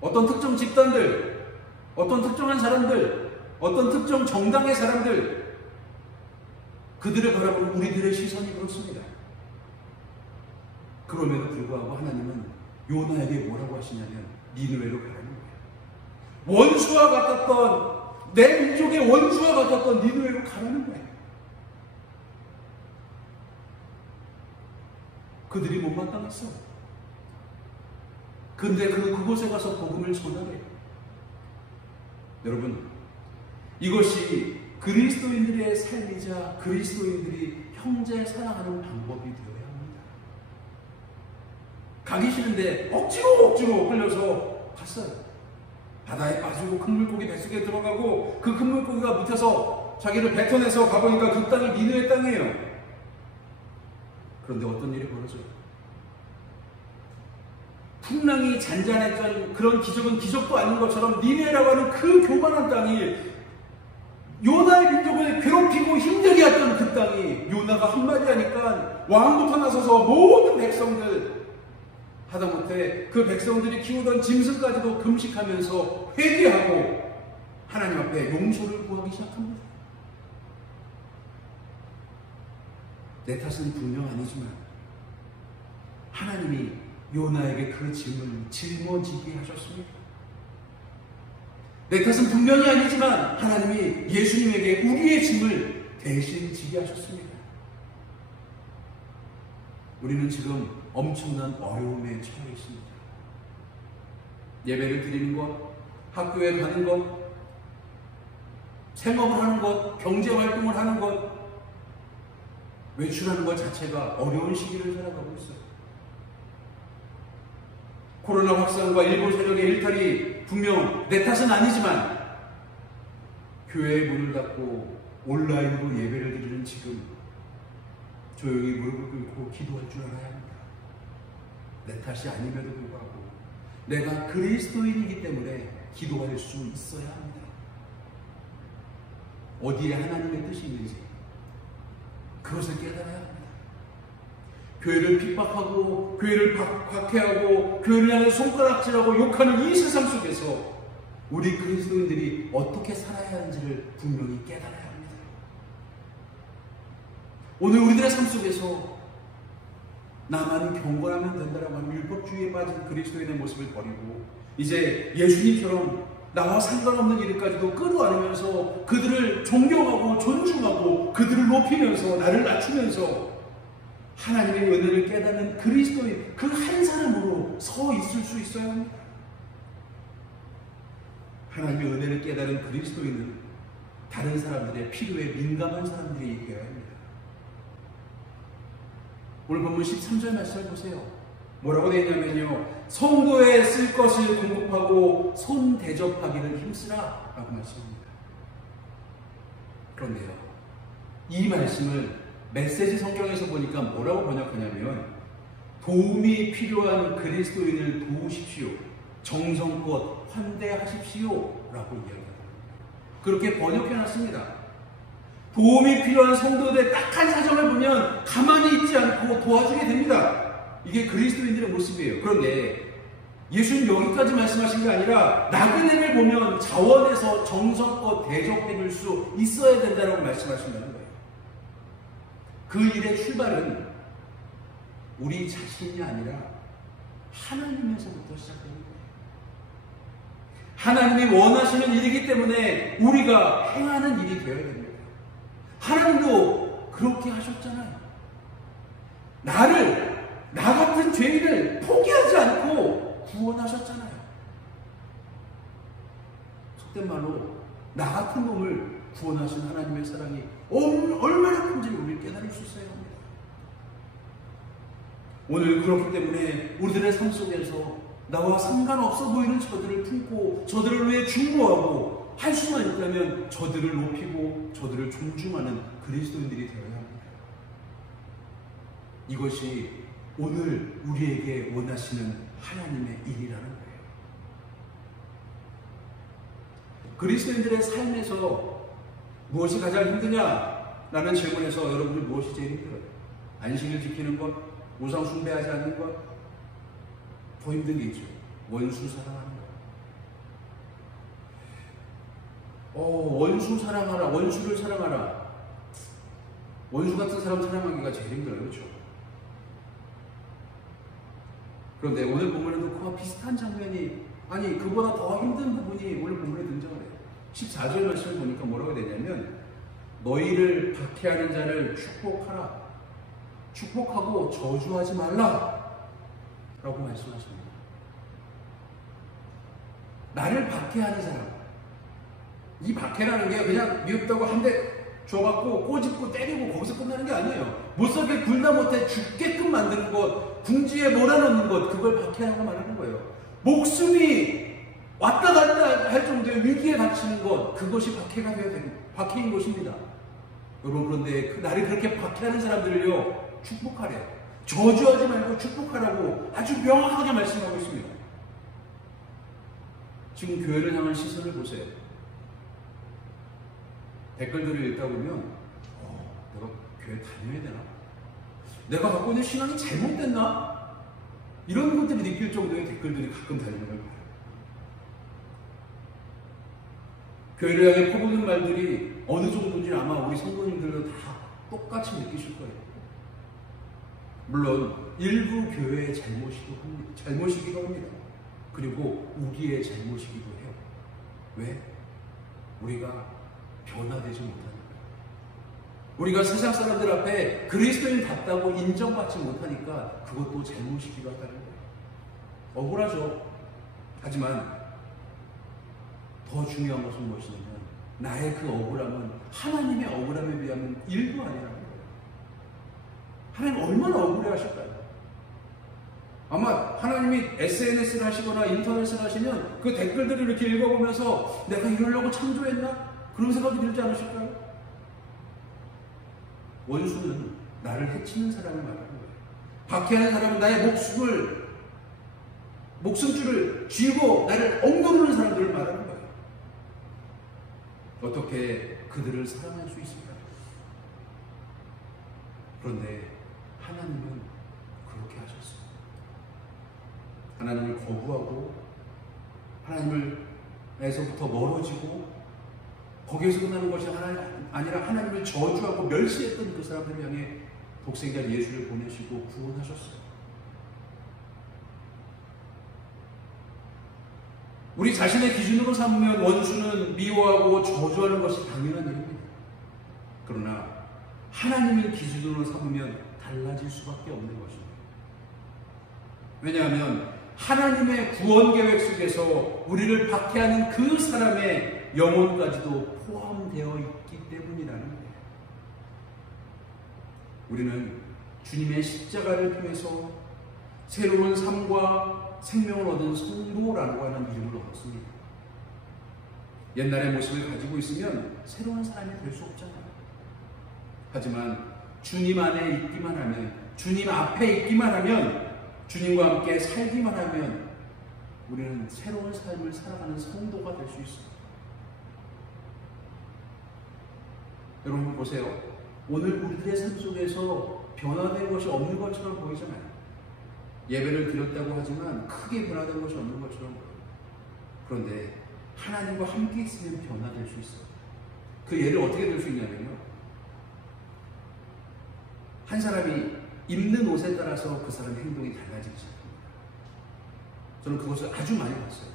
어떤 특정 집단들, 어떤 특정한 사람들, 어떤 특정 정당의 사람들, 그들을 바라보는 우리들의 시선이 그렇습니다. 그럼에도 불구하고 하나님은 요나에게 뭐라고 하시냐면 니느웨로 가라는 거예요. 원수와 같았던, 내 민족의 원수와 같았던 니느웨로 가라는 거예요. 그들이 못마땅했어. 근데 그곳에 가서 복음을 전하래요. 여러분, 이것이 그리스도인들의 삶이자 그리스도인들이 형제 사랑하는 방법이 되어야 합니다. 가기 싫은데 억지로 끌려서 갔어요. 바다에 빠지고 큰 물고기 뱃속에 들어가고 그 큰 물고기가 밑에서 자기를 뱉어내서 가보니까 그 땅이 니느웨 땅이에요. 그런데 어떤 일이 벌어져요? 풍랑이 잔잔했던 그런 기적은 기적도 아닌 것처럼 니느웨라고 하는 그 교만한 땅이, 요나의 민족을 괴롭히고 힘들게 했던 그 땅이, 요나가 한마디 하니까 왕부터 나서서 모든 백성들, 하다못해 그 백성들이 키우던 짐승까지도 금식하면서 회개하고 하나님 앞에 용서를 구하기 시작합니다. 내 탓은 분명 아니지만 하나님이 요나에게 그 짐을 짊어지게 하셨습니다. 내 탓은 분명히 아니지만 하나님이 예수님에게 우리의 짐을 대신 지게 하셨습니다. 우리는 지금 엄청난 어려움에 처해 있습니다. 예배를 드리는 것, 학교에 가는 것, 생업을 하는 것, 경제활동을 하는 것, 외출하는 것 자체가 어려운 시기를 살아가고 있어요. 코로나 확산과 일본 세력의 일탈이 분명 내 탓은 아니지만 교회의 문을 닫고 온라인으로 예배를 드리는 지금 조용히 무릎을 꿇고 기도할 줄 알아야 합니다. 내 탓이 아님에도 불구하고 내가 그리스도인이기 때문에 기도할 수 있어야 합니다. 어디에 하나님의 뜻이 있는지 그것을 깨달아야 합니다. 교회를 핍박하고 교회를 박해하고 교회를 향해 손가락질하고 욕하는 이 세상 속에서 우리 그리스도인들이 어떻게 살아야 하는지를 분명히 깨달아야 합니다. 오늘 우리들의 삶 속에서 나만 경건하면 된다라고 하는 율법주의에 빠진 그리스도인의 모습을 버리고 이제 예수님처럼 나와 상관없는 일까지도 끌어안으면서 그들을 존경하고 존중하고 그들을 높이면서 나를 낮추면서 하나님의 은혜를 깨닫는 그리스도인 그 한 사람으로 서 있을 수 있어야 합니다. 하나님의 은혜를 깨달은 그리스도인은 다른 사람들의 필요에 민감한 사람들이 되어야 합니다. 오늘 본문 13절 말씀을 보세요. 뭐라고 되어 있냐면요, 성도에 쓸 것을 공급하고 손 대접하기를 힘쓰라 라고 말씀합니다. 그런데요, 이 말씀을 메시지 성경에서 보니까 뭐라고 번역하냐면 도움이 필요한 그리스도인을 도우십시오, 정성껏 환대하십시오 라고 이야기합니다. 그렇게 번역해놨습니다. 도움이 필요한 성도들의 딱한 사정을 보면 가만히 있지 않고 도와주게 됩니다. 이게 그리스도인들의 모습이에요. 그런데 예수님 여기까지 말씀하신 게 아니라 나그네를 보면 자원해서 정성껏 대접해줄 수 있어야 된다고 말씀하신다는 거예요. 그 일의 출발은 우리 자신이 아니라 하나님에서부터 시작되는 거예요. 하나님이 원하시는 일이기 때문에 우리가 행하는 일이 되어야 됩니다. 하나님도 그렇게 하셨잖아요. 나 같은 죄인을 포기하지 않고 구원하셨잖아요. 속된 말로 나 같은 놈을 구원하신 하나님의 사랑이 얼마나 큰지 우리를 깨달을 수 있어야 합니다. 오늘 그렇기 때문에 우리들의 삶 속에서 나와 상관없어 보이는 저들을 품고 저들을 위해 중보하고 할 수만 있다면 저들을 높이고 저들을 존중하는 그리스도인들이 되어야 합니다. 이것이 오늘 우리에게 원하시는 하나님의 일이라는 거예요. 그리스도인들의 삶에서 무엇이 가장 힘드냐라는 질문에서 여러분이 무엇이 제일 힘들어요? 안식을 지키는 것? 우상 숭배하지 않는 것? 더 힘든 게 있죠. 원수 사랑하는 것. 원수 사랑하라. 원수를 사랑하라. 원수 같은 사람 사랑하기가 제일 힘들어요. 그렇죠? 그런데 오늘 본문에도 그와 비슷한 장면이, 아니 그보다 더 힘든 부분이 오늘 본문에 등장을 해요. 14절 말씀을 보니까 뭐라고 되냐면 너희를 박해하는 자를 축복하라. 축복하고 저주하지 말라 라고 말씀하십니다. 나를 박해하는 사람, 이 박해라는 게 그냥 미흡다고 한 대 줘갖고 꼬집고 때리고 거기서 끝나는 게 아니에요. 못 살게 굴다 못해 죽게끔 만드는 것, 궁지에 몰아넣는 것, 그걸 박해라고 말하는 거예요. 목숨이 왔다 갔다 할 정도의 위기에 닥치는 것, 그것이 박해가 되어야 되는, 박해인 것입니다. 여러분, 그런데 나를 그렇게 박해하는 사람들을요 축복하래요. 저주하지 말고 축복하라고 아주 명확하게 말씀하고 있습니다. 지금 교회를 향한 시선을 보세요. 댓글들을 읽다 보면 내가 교회 다녀야 되나? 내가 갖고 있는 신앙이 잘못됐나? 이런 것들이 느낄 정도의 댓글들이 가끔 달리는 걸 봐요. 교회를 향해 퍼붓는 말들이 어느 정도인지 아마 우리 성도님들도 다 똑같이 느끼실 거예요. 물론 일부 교회의 잘못이기도 합니다. 그리고 우리의 잘못이기도 해요. 왜? 우리가 변화되지 못하는 거예요. 우리가 세상 사람들 앞에 그리스도인답다고 인정받지 못하니까 그것도 잘못이기도 하다는 거예요. 억울하죠. 하지만 더 중요한 것은 무엇이냐면 나의 그 억울함은 하나님의 억울함에 비하면 일도 아니라는 거예요. 하나님 얼마나 억울해 하실까요? 아마 하나님이 SNS를 하시거나 인터넷을 하시면 그 댓글들을 이렇게 읽어보면서 내가 이러려고 창조했나? 그런 생각이 들지 않으실까요? 원수는 나를 해치는 사람을 말하는 거예요. 박해하는 사람은 나의 목숨줄을 쥐고 나를 억누르는 사람들을 말하는 거예요. 어떻게 그들을 사랑할 수 있을까요? 그런데 하나님은 그렇게 하셨어요. 하나님을 거부하고 하나님에서부터 멀어지고 거기에서 끝나는 것이 아니라 하나님을 저주하고 멸시했던 그 사람들을 향해 독생자 예수를 보내시고 구원하셨어요. 우리 자신의 기준으로 삼으면 원수는 미워하고 저주하는 것이 당연한 일입니다. 그러나 하나님을 기준으로 삼으면 달라질 수밖에 없는 것입니다. 왜냐하면 하나님의 구원 계획 속에서 우리를 박해하는 그 사람의 영혼까지도 포함되어 있기 때문이라는 거예요. 우리는 주님의 십자가를 통해서 새로운 삶과 생명을 얻은 성도라고 하는 이름을 얻었습니다. 옛날의 모습을 가지고 있으면 새로운 사람이 될 수 없잖아요. 하지만 주님 안에 있기만 하면, 주님 앞에 있기만 하면, 주님과 함께 살기만 하면 우리는 새로운 삶을 살아가는 성도가 될 수 있어요. 여러분 보세요. 오늘 우리들의 삶 속에서 변화된 것이 없는 것처럼 보이잖아요. 예배를 드렸다고 하지만 크게 변화된 것이 없는 것처럼 보여요. 그런데 하나님과 함께 있으면 변화될 수 있어요. 그 예를 어떻게 들 수 있냐면요. 한 사람이 입는 옷에 따라서 그 사람의 행동이 달라지기 시작합니다. 저는 그것을 아주 많이 봤어요.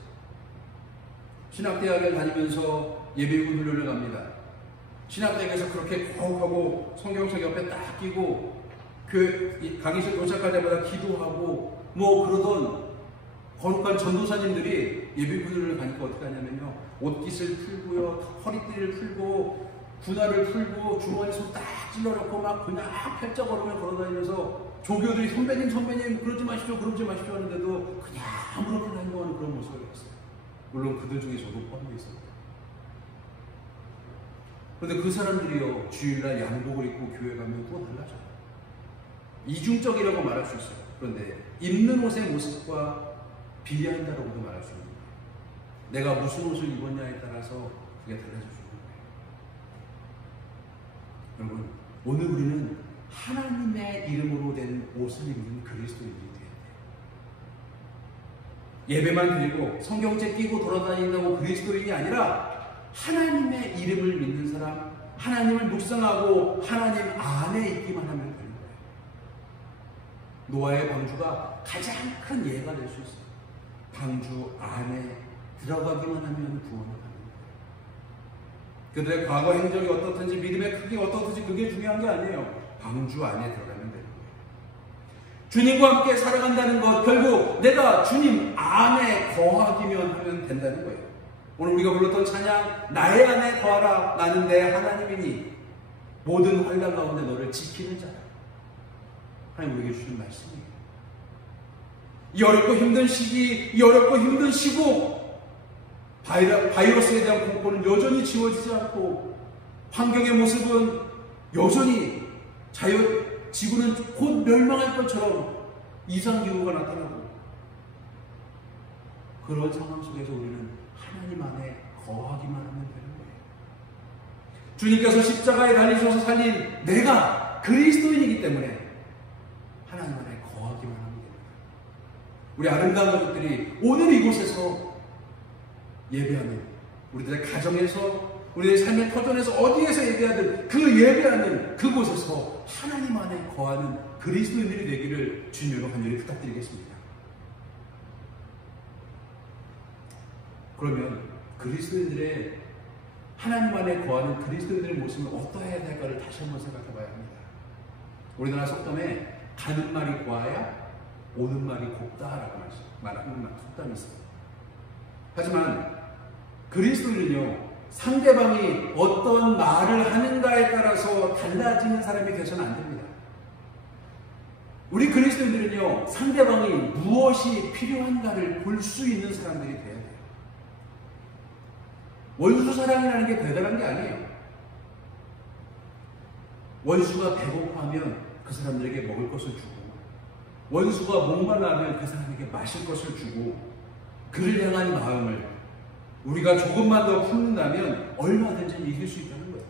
신학대학을 다니면서 예비군 훈련을 갑니다. 신학대학에서 그렇게 거하고 성경책 옆에 딱 끼고 그 강의실 도착하자마자 기도하고 뭐 그러던 거룩한 전도사님들이 예비군을 가니까 어떻게 하냐면요, 옷깃을 풀고요, 허리띠를 풀고 분할을 풀고 주머니 손 딱 찔러놓고 막 그냥 펼쩍 걸으며 걸어다니면서 조교들이 선배님 그러지 마십시오 하는데도 그냥 아무렇게나 행동하는 그런 모습을 봤어요. 물론 그들 중에 저도 포함되어 있습니다. 그런데 그 사람들이요, 주일날 양복을 입고 교회 가면 또 달라져요. 이중적이라고 말할 수 있어요. 그런데 입는 옷의 모습과 비례한다라고도 말할 수 있는 거예요. 내가 무슨 옷을 입었냐에 따라서 그게 달라져 주는 거예요. 여러분, 오늘 우리는 하나님의 이름으로 된 옷을 입는 그리스도인이 돼야 돼요. 예배만 드리고 성경책 끼고 돌아다닌다고 그리스도인이 아니라 하나님의 이름을 믿는 사람, 하나님을 묵상하고 하나님 안에 있기만 하면 되는 거예요. 노아의 방주가 가장 큰 예가 될 수 있어요. 방주 안에 들어가기만 하면 구원을 받는 거예요. 그들의 과거 행적이 어떻든지 믿음의 크기가 어떻든지 그게 중요한 게 아니에요. 방주 안에 들어가면 되는 거예요. 주님과 함께 살아간다는 것, 결국 내가 주님 안에 거하기만 하면 된다는 거예요. 오늘 우리가 불렀던 찬양, 나의 안에 거하라, 나는 내 하나님이니 모든 환난 가운데 너를 지키는 자라. 하나님 우리에게 주신 말씀이에요. 이 어렵고 힘든 시기, 이 어렵고 힘든 시국, 바이러스에 대한 공포는 여전히 지워지지 않고 환경의 모습은 여전히 지구는 곧 멸망할 것처럼 이상기후가 나타나고, 그런 상황 속에서 우리는 하나님 안에 거하기만 하면 되는 거예요. 주님께서 십자가에 달리셔서 살린 내가 그리스도인이기 때문에 하나님 안에 거하기만 하면 됩니다. 우리 아름다운 가족들이 오늘 이곳에서 예배하는, 우리들의 가정에서, 우리들의 삶의 터전에서 어디에서 예배하든 그 예배하는 그곳에서 하나님 안에 거하는 그리스도인들이 되기를 주님으로 간절히 부탁드리겠습니다. 그러면 그리스도인들의, 하나님 안에 거하는 그리스도인들의 모습은 어떠해야 될까를 다시 한번 생각해 봐야 합니다. 우리나라 속담에 가는 말이 고와야 오는 말이 곱다라고 말하는 속담이 있습니다. 하지만 그리스도인은요, 상대방이 어떤 말을 하는가에 따라서 달라지는 사람이 되서는 안 됩니다. 우리 그리스도인들은요, 상대방이 무엇이 필요한가를 볼 수 있는 사람들이 돼야 돼요. 원수 사랑이라는 게 대단한 게 아니에요. 원수가 배고파하면 그 사람들에게 먹을 것을 주고, 원수가 목말라하면 그 사람에게 마실 것을 주고, 그를 향한 마음을 우리가 조금만 더 품는다면 얼마든지 이길 수 있다는 거예요.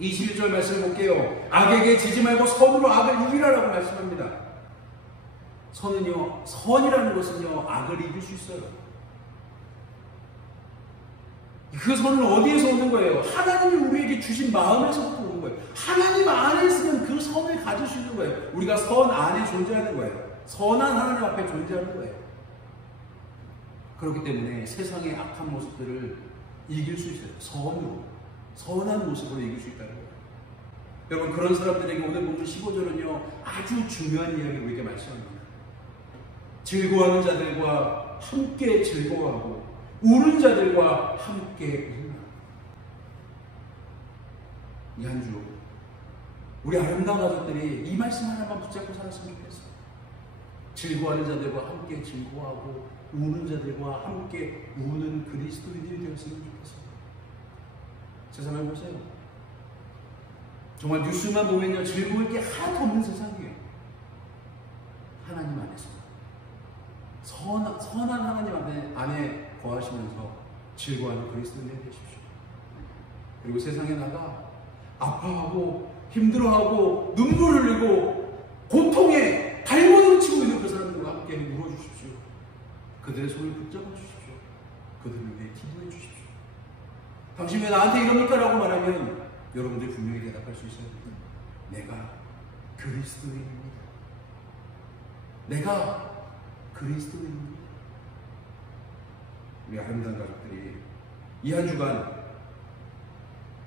21절 말씀을 볼게요. 악에게 지지 말고 선으로 악을 이기라라고 말씀합니다. 선이라는 것은요, 악을 이길 수 있어요. 그 선은 어디에서 오는 거예요? 하나님이 우리에게 주신 마음에서부터 오는 거예요. 하나님 안에 있으면 그 선을 가질 수 있는 거예요. 우리가 선 안에 존재하는 거예요. 선한 하나님 앞에 존재하는 거예요. 그렇기 때문에 세상의 악한 모습들을 이길 수 있어요. 선으로, 선한 모습으로 이길 수 있다는 거예요. 여러분, 그런 사람들에게 오늘 본문 15절은요, 아주 중요한 이야기를 우리에게 말씀합니다. 즐거워하는 자들과 함께 즐거워하고 우는 자들과 함께 우는. 이 한 주 우리 아름다운 가족들이 이 말씀 하나만 붙잡고 살았으면 좋겠어요. 즐거워하는 자들과 함께 즐거워하고 우는 자들과 함께 우는 그리스도인들이 되었으면 좋겠어요. 세상을 보세요. 정말 뉴스만 보면요, 즐거울 게 하나도 없는 세상이에요. 하나님 안에서 선한 하나님 안에 거하시면서 즐거워하는 그리스도인들이 되십시오. 그리고 세상에 나가 아파하고 힘들어하고 눈물 흘리고 고통에 발버둥 치고 있는 그 사람들과 함께 울어주십시오. 그들의 손을 붙잡아 주십시오. 그들을 위해 기도해 주십시오. 당신 왜 나한테 이럽니까? 라고 말하면 여러분들이 분명히 대답할 수 있어요. 내가 그리스도인입니다. 내가 그리스도인입니다. 우리 아름다운 가족들이 이 한 주간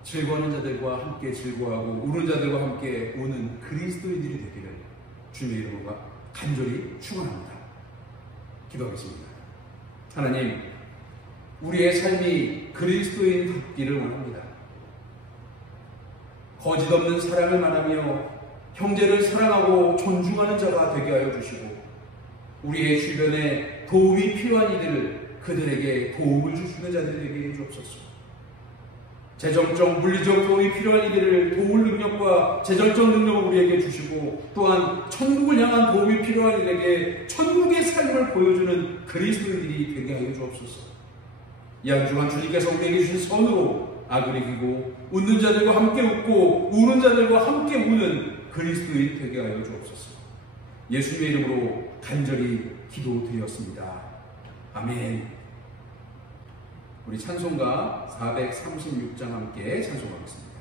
즐거워하는 자들과 함께 즐거워하고 우는 자들과 함께 우는 그리스도인들이 되기를 주님의 이름으로 간절히 축원합니다. 기도하겠습니다. 하나님, 우리의 삶이 그리스도인답기를 원합니다. 거짓 없는 사랑을 말하며 형제를 사랑하고 존중하는 자가 되게 하여 주시고, 우리의 주변에 도움이 필요한 이들을 그들에게 도움을 주시는 자들이 되게 해주옵소서. 재정적, 물리적 도움이 필요한 이들을 도울 능력과 재정적 능력을 우리에게 주시고, 또한 천국을 향한 도움이 필요한 이들에게 천국의 삶을 보여주는 그리스도인들이 되게 하여 주옵소서. 이 한 주간 주님께서 우리에게 주신 선으로 악을 이기고 웃는 자들과 함께 웃고 우는 자들과 함께 우는 그리스도인 되게 하여 주옵소서. 예수님의 이름으로 간절히 기도드렸습니다. 아멘. 우리 찬송가 436장 함께 찬송하겠습니다.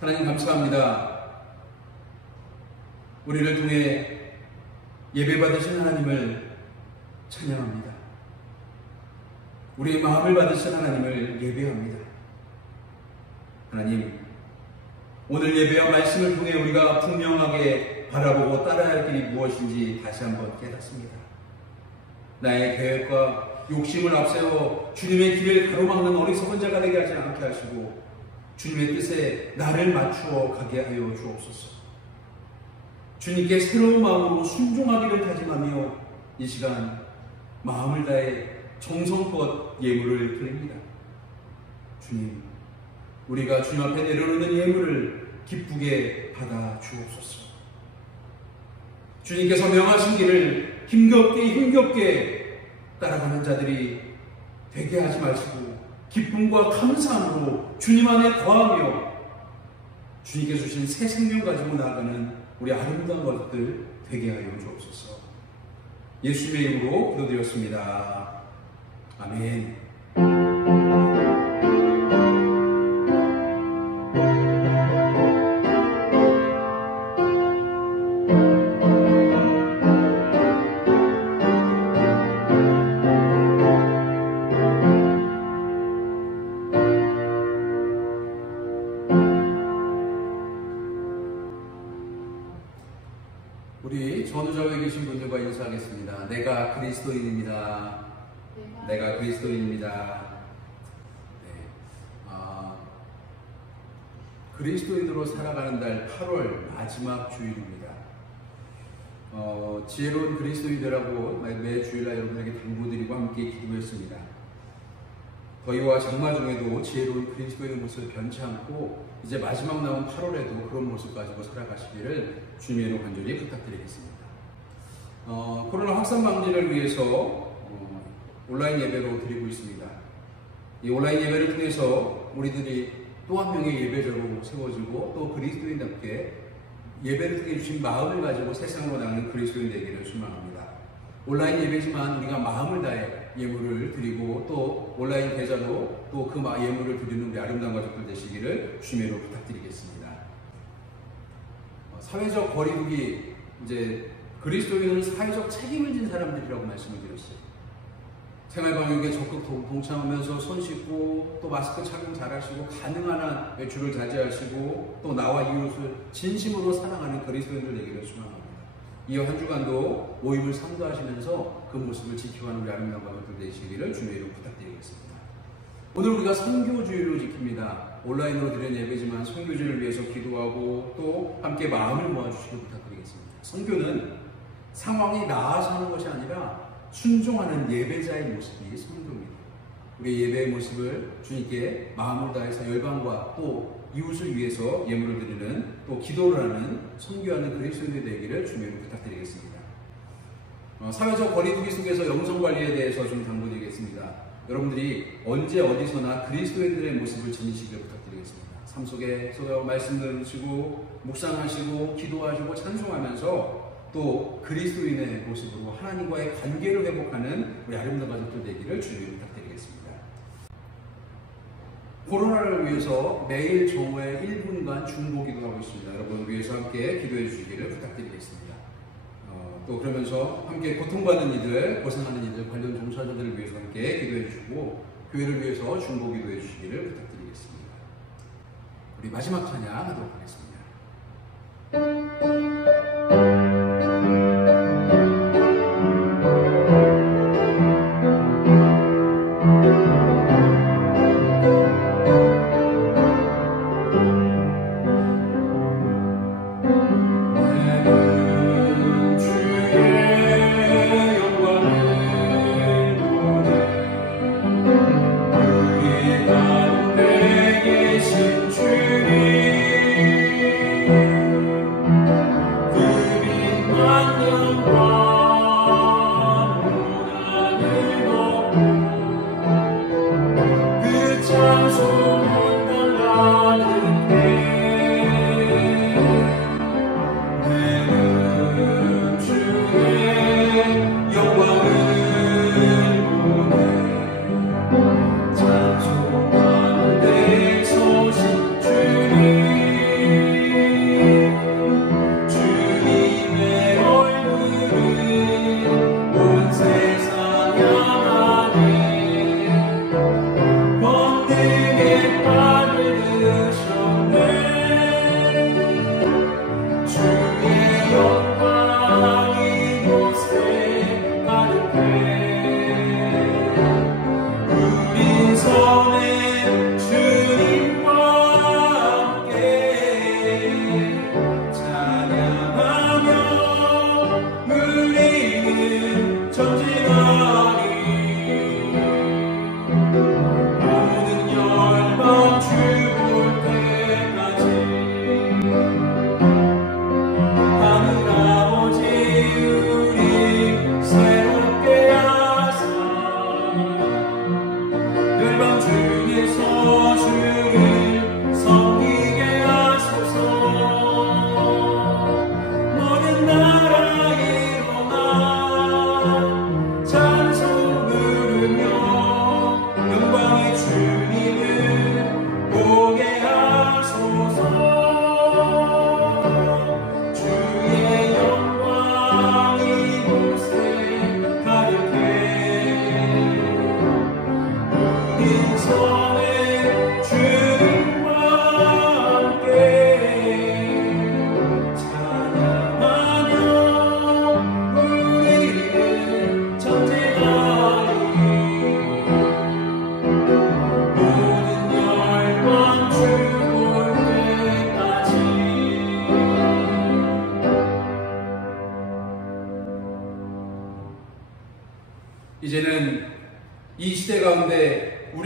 하나님 감사합니다. 우리를 통해 예배받으신 하나님을 찬양합니다. 우리의 마음을 받으신 하나님을 예배합니다. 하나님, 오늘 예배와 말씀을 통해 우리가 분명하게 바라보고 따라야 할 길이 무엇인지 다시 한번 깨닫습니다. 나의 계획과 욕심을 앞세워 주님의 길을 가로막는 어리석은 자가 되게 하지 않게 하시고 주님의 뜻에 나를 맞추어 가게 하여 주옵소서. 주님께 새로운 마음으로 순종하기를 다짐하며 이 시간 마음을 다해 정성껏 예물을 드립니다. 주님, 우리가 주님 앞에 내려놓는 예물을 기쁘게 받아 주옵소서. 주님께서 명하신 길을 힘겹게 따라가는 자들이 되게 하지 마시고 기쁨과 감사함으로 주님 안에 거하며 주님께서 주신 새 생명 가지고 나아가는 우리 아름다운 것들 되게 하여 주옵소서. 예수님의 이름으로 기도드렸습니다. 아멘. 우리 전우좌우에 계신 분들과 인사하겠습니다. 내가 그리스도인입니다. 내가 그리스도인입니다. 네. 그리스도인으로 살아가는 달 8월 마지막 주일입니다. 지혜로운 그리스도인들하고 매 주일날 여러분에게 당부드리고 함께 기도했습니다. 더위와 장마 중에도 지혜로운 그리스도인의 모습을 변치 않고 이제 마지막 남은 8월에도 그런 모습 가지고 살아가시기를 주님의 간절히 부탁드리겠습니다. 코로나 확산 방지를 위해서 온라인 예배로 드리고 있습니다. 이 온라인 예배를 통해서 우리들이 또 한 명의 예배자로 세워지고 또 그리스도인답게 예배를 통해 주신 마음을 가지고 세상으로 나가는 그리스도인 되기를 소망합니다. 온라인 예배지만 우리가 마음을 다해 예물을 드리고 또 온라인 계좌도 또 그 예물을 드리는 우리 아름다운 가족들 되시기를 주님으로 부탁드리겠습니다. 사회적 거리두기, 이제 그리스도인은 사회적 책임을 진 사람들이라고 말씀을 드렸어요. 생활방역에 적극 동참하면서 손 씻고 또 마스크 착용 잘하시고 가능한 한 외출을 자제하시고 또 나와 이웃을 진심으로 사랑하는 그리스도인들 되기를 소망합니다. 이어 한 주간도 모임을 삼가하시면서 그 모습을 지켜가는 우리 아름다운 가족들 되시기를 주님의 이름으로 부탁드리겠습니다. 오늘 우리가 선교주일로 지킵니다. 온라인으로 드리는 예배지만 선교주일을 위해서 기도하고 또 함께 마음을 모아주시길 부탁드리겠습니다. 선교는 상황이 나아서 하는 것이 아니라 순종하는 예배자의 모습이 선교입니다. 우리 예배의 모습을 주님께 마음을 다해서 열방과 또 이웃을 위해서 예물을 드리는 또 기도를 하는 선교하는 그리스도인이 되기를 주님으로 부탁드리겠습니다. 사회적 거리두기 속에서 영성관리에 대해서 좀 당부드리겠습니다. 여러분들이 언제 어디서나 그리스도인들의 모습을 지니시길 부탁드리겠습니다. 삶 속에서 말씀 들으시고 묵상하시고 기도하시고 찬송하면서 또 그리스도인의 모습으로 하나님과의 관계를 회복하는 우리 아름다운 가족들 되기를 주님으로 부탁드리겠습니다. 코로나를 위해서 매일 정오에 1분간 중보 기도하고 있습니다. 여러분 위해서 함께 기도해 주시기를 부탁드리겠습니다. 또 그러면서 함께 고통받는 이들, 고생하는 이들, 관련 종사자들을 위해서 함께 기도해 주시고 교회를 위해서 중보 기도해 주시기를 부탁드리겠습니다. 우리 마지막 찬양 하도록 하겠습니다. 모든 열방 죽을 때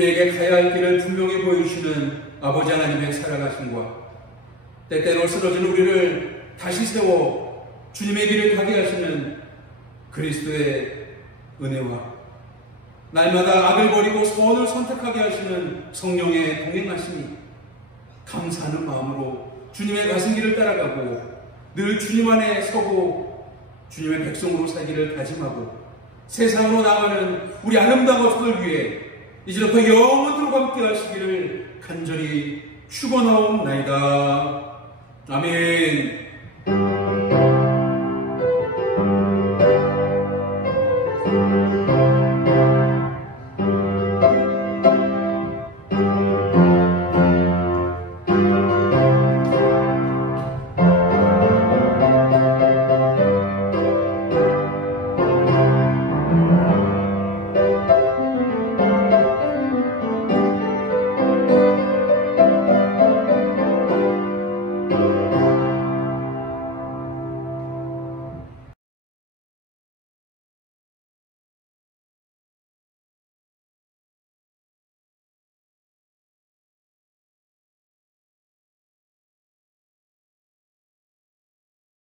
우리에게 가야 할 길을 분명히 보여주시는 아버지 하나님의 살아가심과 때때로 쓰러진 우리를 다시 세워 주님의 길을 가게 하시는 그리스도의 은혜와 날마다 악을 버리고 선을 선택하게 하시는 성령의 동행하심이 감사하는 마음으로 주님의 가신 길을 따라가고 늘 주님 안에 서고 주님의 백성으로 살기를 다짐하고 세상으로 나가는 우리 아름다운 것을 위해 이제부터 영원토록 함께 하시기를 간절히 축원하옵나이다. 아멘.